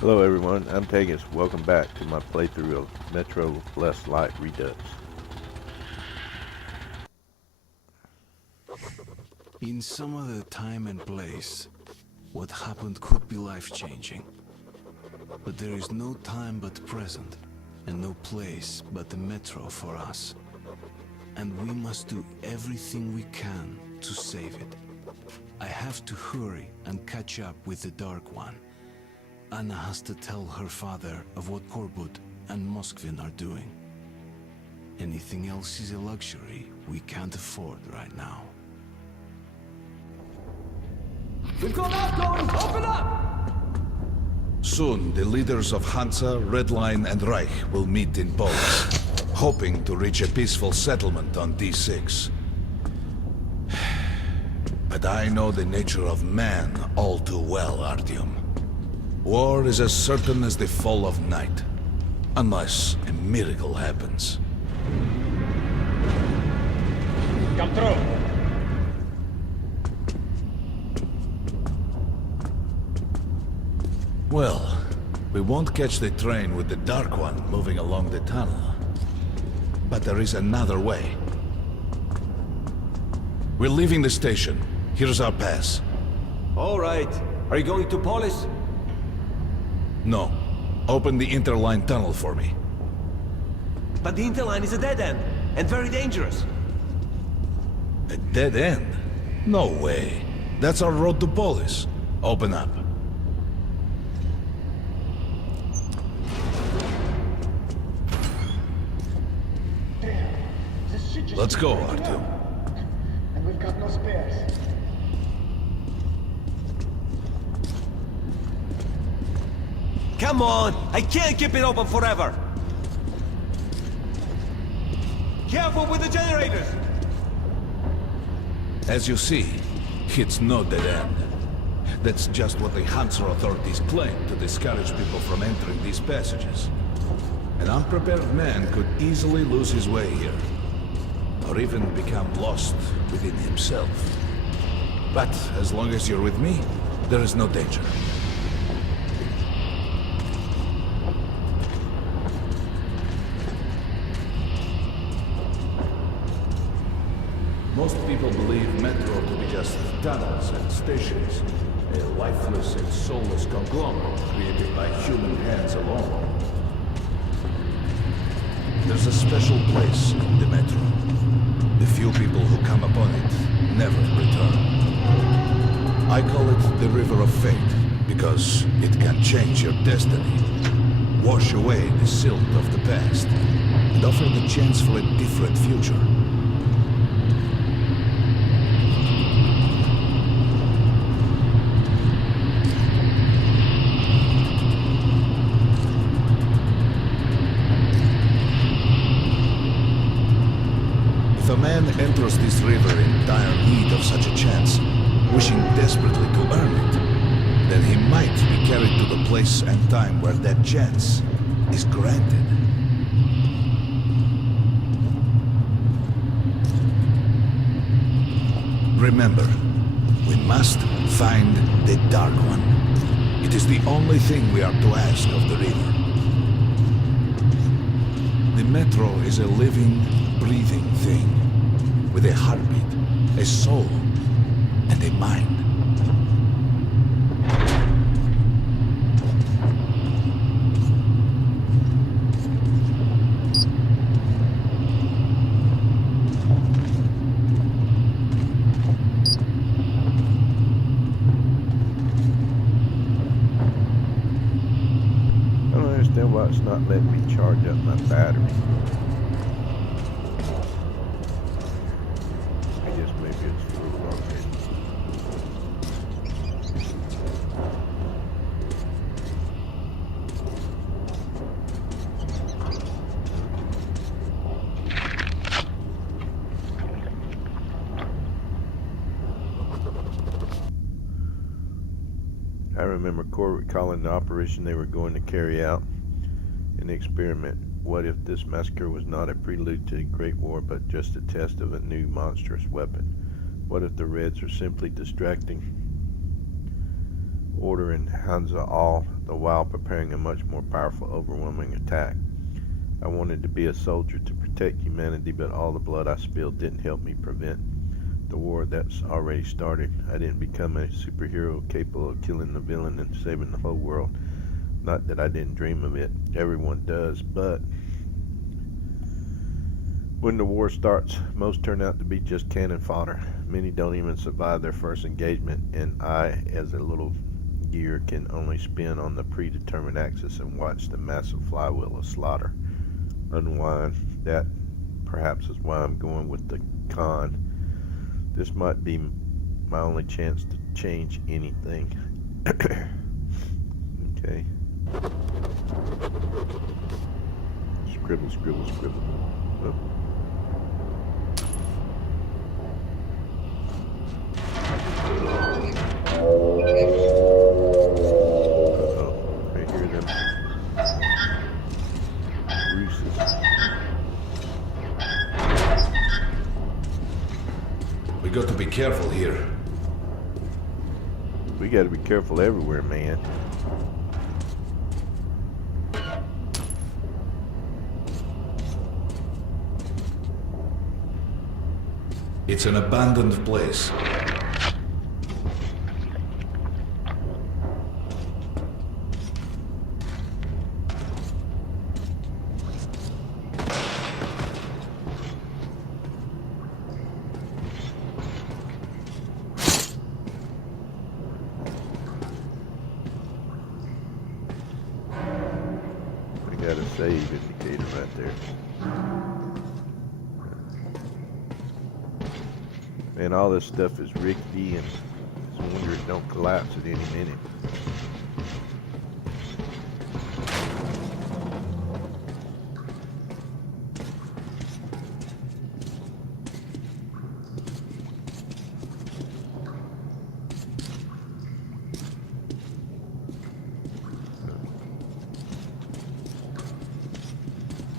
Hello everyone, I'm Tegus. Welcome back to my playthrough of Metro Less Light Redux. In some other time and place, what happened could be life-changing. But there is no time but present, and no place but the Metro for us. And we must do everything we can to save it. I have to hurry and catch up with the Dark One. Anna has to tell her father of what Korbut and Moskvin are doing. Anything else is a luxury we can't afford right now. We've got outgoing! Open up! Soon, the leaders of Hansa, Red Line, and Reich will meet in Poland, hoping to reach a peaceful settlement on D6. But I know the nature of man all too well, Artyom. War is as certain as the fall of night, unless a miracle happens. Come through! Well, we won't catch the train with the Dark One moving along the tunnel. But there is another way. We're leaving the station. Here's our pass. All right. Are you going to Polis? No. Open the interline tunnel for me. But the interline is a dead end, and very dangerous. A dead end? No way. That's our road to Polis. Open up. Let's go, Artyom. And we've got no spares. Come on! I can't keep it open forever! Careful with the generators! As you see, it's no dead end. That's just what the Hansa authorities claim to discourage people from entering these passages. An unprepared man could easily lose his way here, or even become lost within himself. But as long as you're with me, there is no danger. Most people believe Metro to be just tunnels and stations, a lifeless and soulless conglomerate created by human hands alone. There's a special place in the Metro. The few people who come upon it never return. I call it the River of Fate, because it can change your destiny, wash away the silt of the past, and offer the chance for a different future. If a man enters this river in dire need of such a chance, wishing desperately to earn it, then he might be carried to the place and time where that chance is granted. Remember, we must find the Dark One. It is the only thing we are to ask of the river. The Metro is a living, breathing thing, with a heartbeat, a soul, and a mind. I don't understand why it's not letting me charge up my battery. I guess maybe it's for the wrong reason. I remember Corbett calling the operation they were going to carry out an experiment. What if this massacre was not a prelude to a great war, but just a test of a new monstrous weapon? What if the Reds are simply distracting ordering Hansa all the while preparing a much more powerful, overwhelming attack. I wanted to be a soldier to protect humanity, but all the blood I spilled didn't help me prevent the war that's already started. I didn't become a superhero capable of killing the villain and saving the whole world. Not that I didn't dream of it. Everyone does, but when the war starts, most turn out to be just cannon fodder. Many don't even survive their first engagement, and I, as a little gear, can only spin on the predetermined axis and watch the massive flywheel of slaughter unwind. That perhaps is why I'm going with the con. This might be my only chance to change anything. Okay. Scribble, scribble, scribble. Oh. Uh-oh. I hear them roosters. We got to be careful here. We gotta be careful everywhere, man. It's an abandoned place. We got a save indicator right there. And all this stuff is rickety, and I wonder it don't collapse at any minute.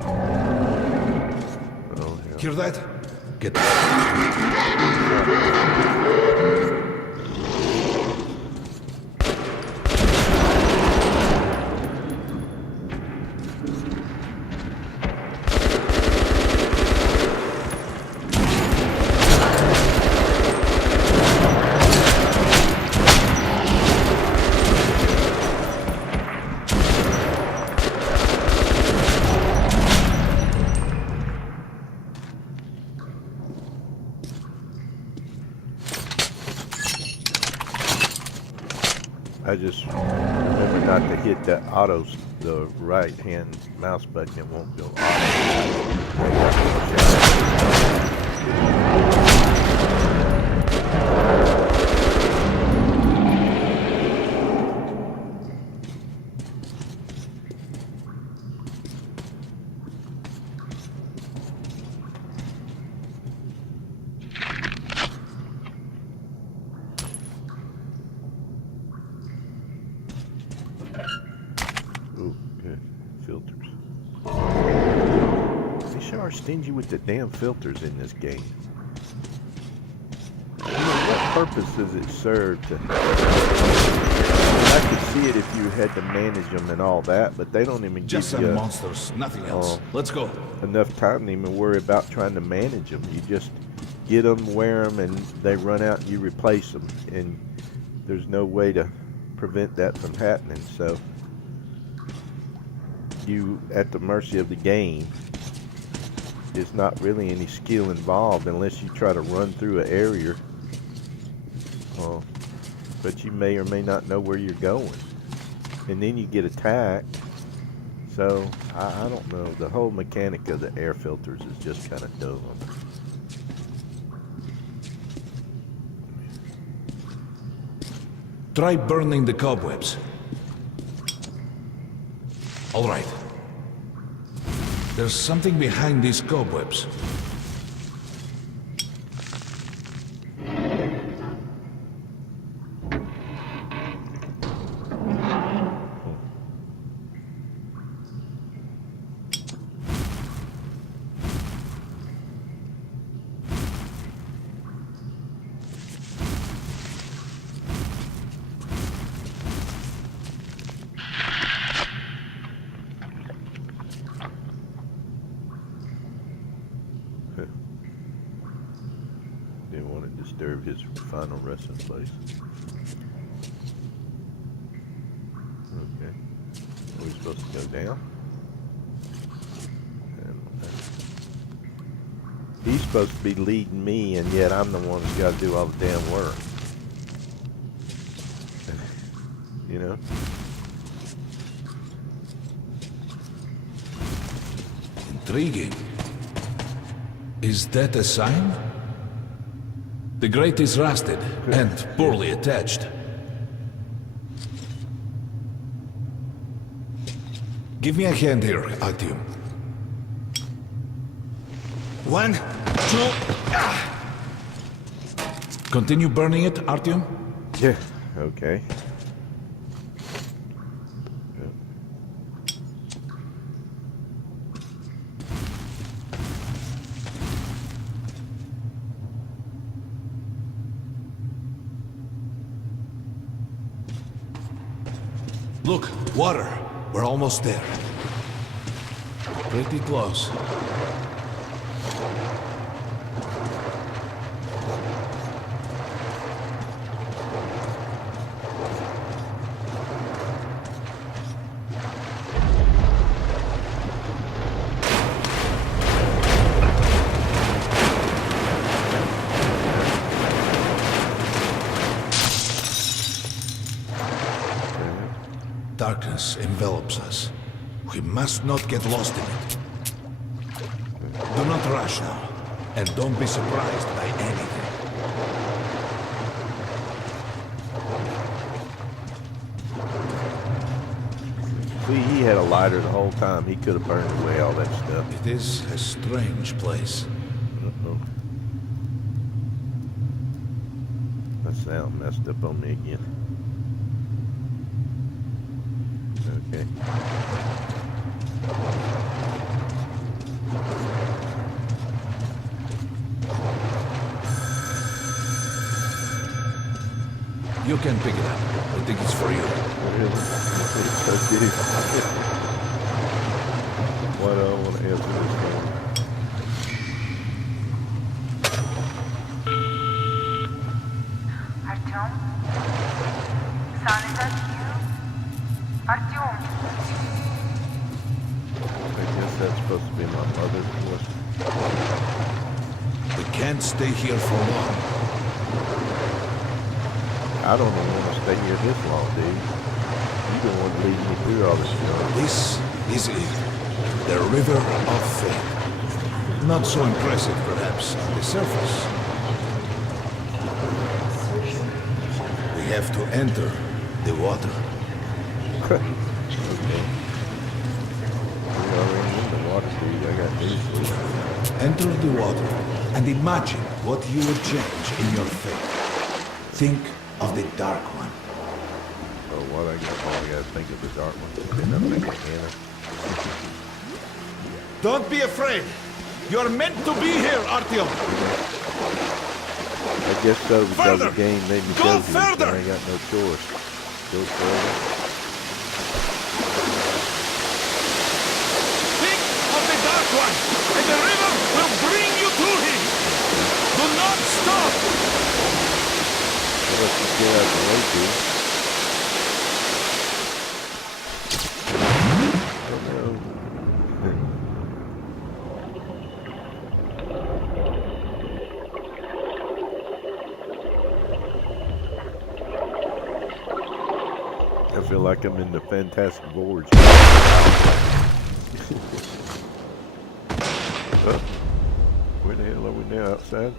Oh, hell. Hear that? Get I just remember not to hit that auto, the right hand mouse button. It won't go Ooh, good. Filters. They sure are stingy with the damn filters in this game. You know, what purpose does it serve to... I could see it if you had to manage them and all that, but they don't even just give some you monsters, nothing else. Let's go. enough time to even worry about trying to manage them. You just get them, wear them, and they run out and you replace them. And there's no way to prevent that from happening. So you at the mercy of the game. There's not really any skill involved unless you try to run through an area. But you may or may not know where you're going. And then you get attacked. So, I don't know. The whole mechanic of the air filters is just kind of dumb. Try burning the cobwebs. All right. There's something behind these cobwebs. disturb his final resting place. Okay. Are we supposed to go down? He's supposed to be leading me, and yet I'm the one who's got to do all the damn work. You know? Intriguing. Is that a sign? The grate is rusted and poorly attached. Give me a hand here, Artyom. 1, 2... Continue burning it, Artyom? Yeah, okay. Look, water. We're almost there. Pretty close. Darkness envelops us. We must not get lost in it. Do not rush now, and don't be surprised by anything. See, he had a lighter the whole time. He could have burned away all that stuff. It is a strange place. Uh-oh. That sound messed up on me again. Okay. You can pick it up. I think it's for you. Why do I want to answer this phone? Артем? Son, is that you? Артем! I guess that's supposed to be my mother's voice. We can't stay here for long. I don't want to stay here this long, dude. You don't want to lead me through all this stuff. This is it. The River of Fate. Not so impressive, perhaps, on the surface. We have to enter the water. Okay. We're already in the water, dude. I got news for you. Enter the water and imagine what you would change in your fate. Think of the Dark One. Oh, what I gotta think of the dark one. And I'm thinking Anna. Don't be afraid. You're meant to be here, Artyom. I guess so, because Further! the game made me Go go here, so further! I ain't got no choice. Go further. Think of the Dark One, and the river will bring you to him. Do not stop. Let's just get out of the way, dude. Oh, no. I feel like I'm in the Fantastic Voyage. Oh, where the hell are we now? Outside?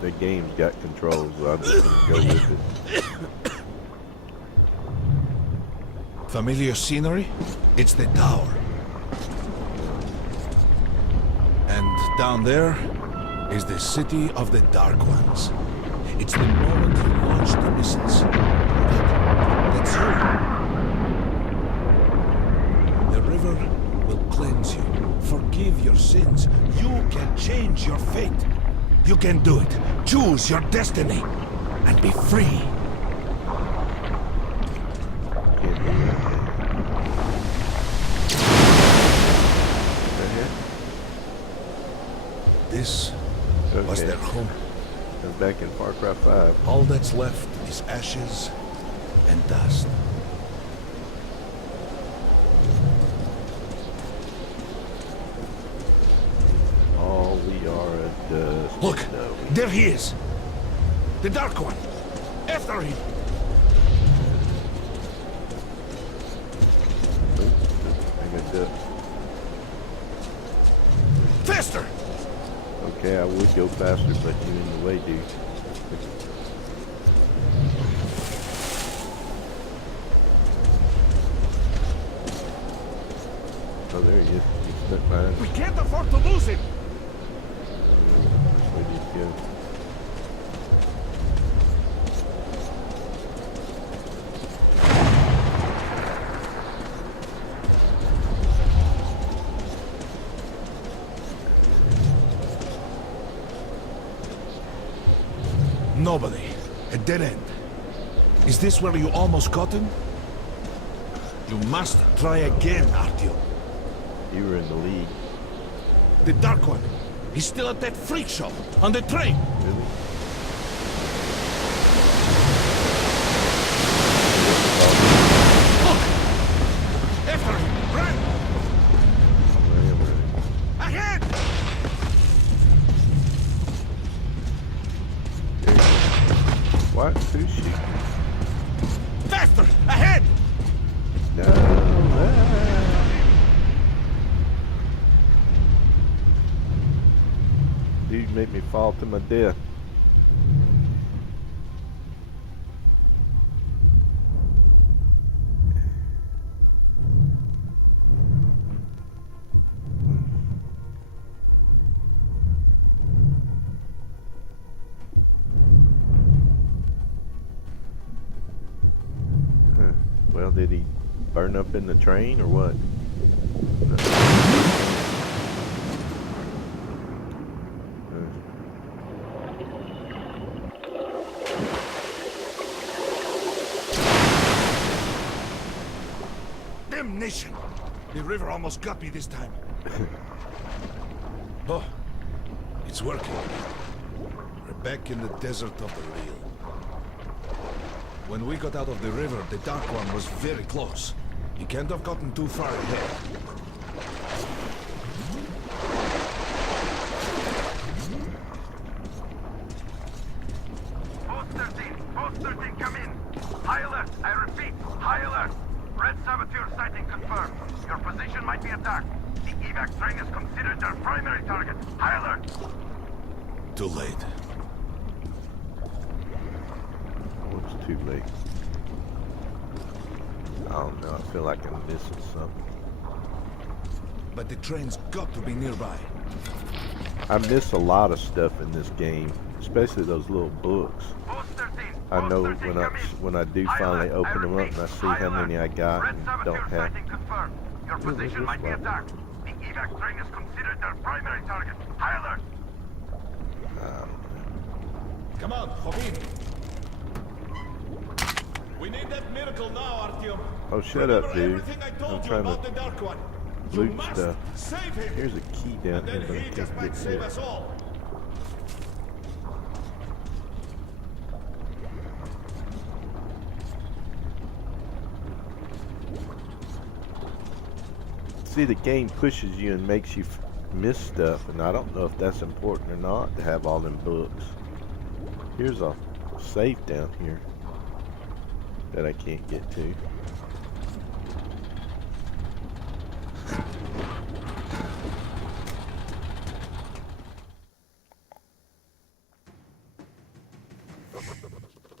The game's got controls, so I'm just gonna go with it. Familiar scenery? It's the tower. And down there is the city of the Dark Ones. It's the moment you launch the missiles. That's you. The river will cleanse you, forgive your sins. You can change your fate. You can do it. Choose your destiny and be free. Can't do that. Right here? This back in Far Cry 5. All that's left is ashes and dust. All we are at dust. Look, No, there he is. The Dark One. After him. I got dust. Faster! Okay, I would go faster, but you're in the way, dude. Oh, there he is. He's stuck behind. We can't afford to lose him. Where did he go? Nobody. A dead end. Is this where you almost caught him? You must try again, Artyom. You were in the lead. The Dark One. He's still at that freak show on the train. Really? Look! After him! Run! I am running. Ahead! What? Who's shooting? Faster! Ahead! No! Ah. Dude made me fall to my death. Huh. Well, did he burn up in the train or what? Damnation! The river almost got me this time. Oh, it's working. We're back in the desert of the real. When we got out of the river, the Dark One was very close. He can't have gotten too far ahead. Post 13, come in. High alert, I repeat, high alert. Red Saboteur sighting confirmed. Your position might be attacked. The evac train is considered their primary target. High alert. Too late. Oh, it's too late. I don't know, I feel like I'm missing something. But the train's got to be nearby. I miss a lot of stuff in this game, especially those little books. Post 13. I know Post 13, when I do High finally alert, open them up repeat, and I see high how alert. many I got Red and Saboteur don't have. sighting confirmed. Your Ooh, position this might be one. attacked. The evac train is considered their primary target. High alert. Come on, Hobin. We need that miracle now, Artyom. Oh, shut up, dude. Everything I told I'm you trying about to the Dark One. You loot must stuff. save him. Here's a key down And here, then but I he can't just might get save to us it. all. See, the game pushes you and makes you miss stuff, and I don't know if that's important or not to have all them books. Here's a safe down here that I can't get to.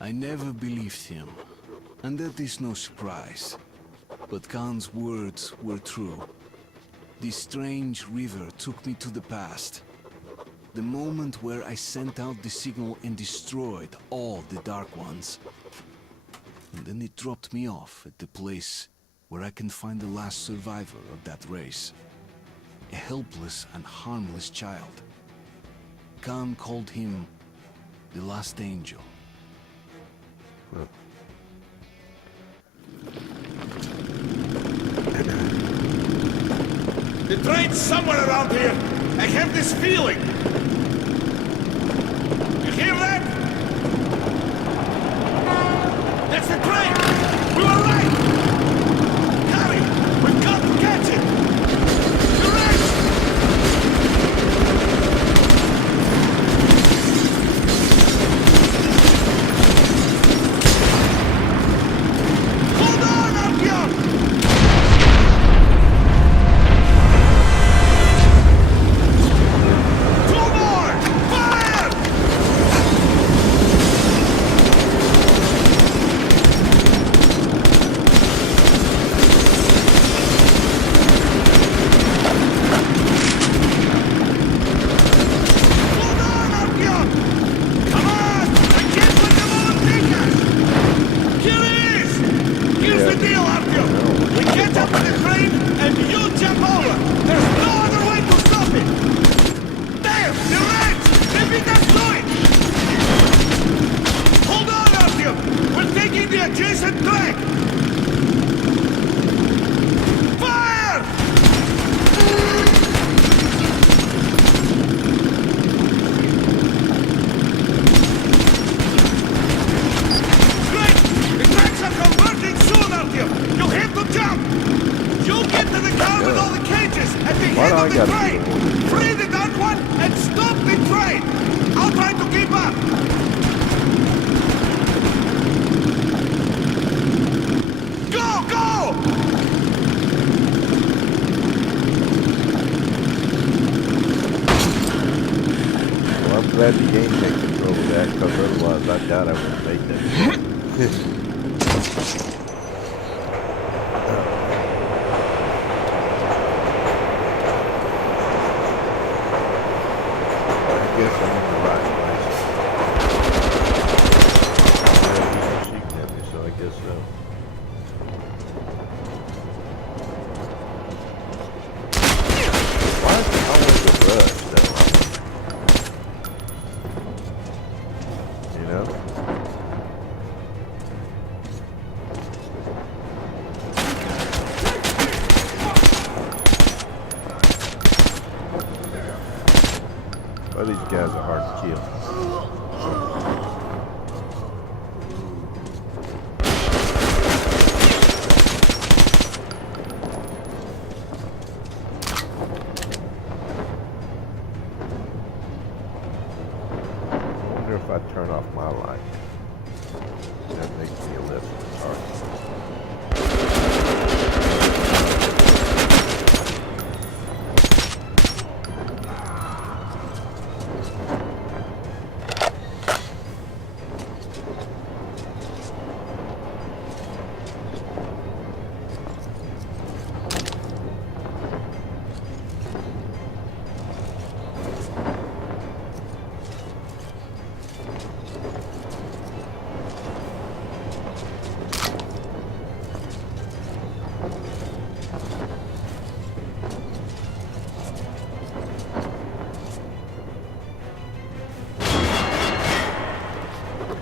I never believed him, and that is no surprise. But Khan's words were true. This strange river took me to the past. The moment where I sent out the signal and destroyed all the Dark Ones. And then it dropped me off at the place where I can find the last survivor of that race. A helpless and harmless child. Khan called him the last angel. Huh. The train's somewhere around here. I have this feeling. You hear that? deal, Artyom! We catch up with the train, and you jump over! There's no other way to stop it! There! The Reds! They beat us to it! Hold on, Artyom! We're taking the adjacent track! Fire! Great! The tracks are converting soon, Artyom! You have to jump! You get to the car with all the cages at the Why head do I of the gotta train! do all this? Free the dark one and stop the train! I'll try to keep up! Go, go! Well, I'm glad the game takes control of that, because otherwise I doubt I would have made that. I guess I'm in the right place. Yeah, he's shooting at me, so I guess so. Why is it always a rush, though? You know? Well, these guys are hard to kill. I wonder if I turn off my light. That makes me a less of a target.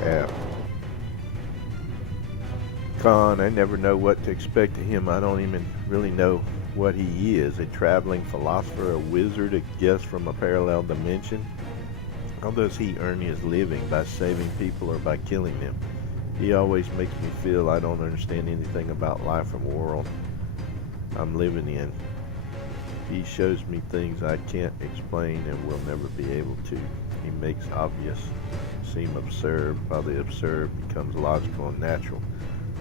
Yeah. Khan, I never know what to expect of him. I don't even really know what he is. A traveling philosopher, a wizard, a guest from a parallel dimension? How does he earn his living? By saving people or by killing them? He always makes me feel I don't understand anything about life and world I'm living in. He shows me things I can't explain and will never be able to. He makes obvious seem absurd, while the absurd becomes logical and natural.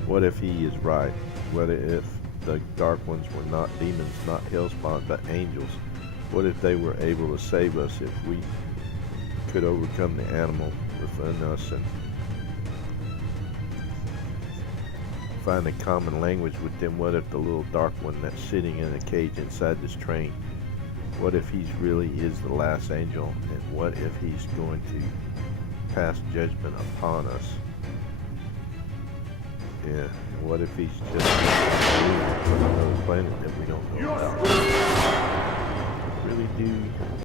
What if he is right? What if the Dark Ones were not demons, not hellspawn, but angels? What if they were able to save us if we could overcome the animal within us and find a common language with them? What if the little dark one that's sitting in a cage inside this train, what if he's really is the last angel, and what if he's going to pass judgment upon us? Yeah, and what if he's just from another planet that we don't know about? Really do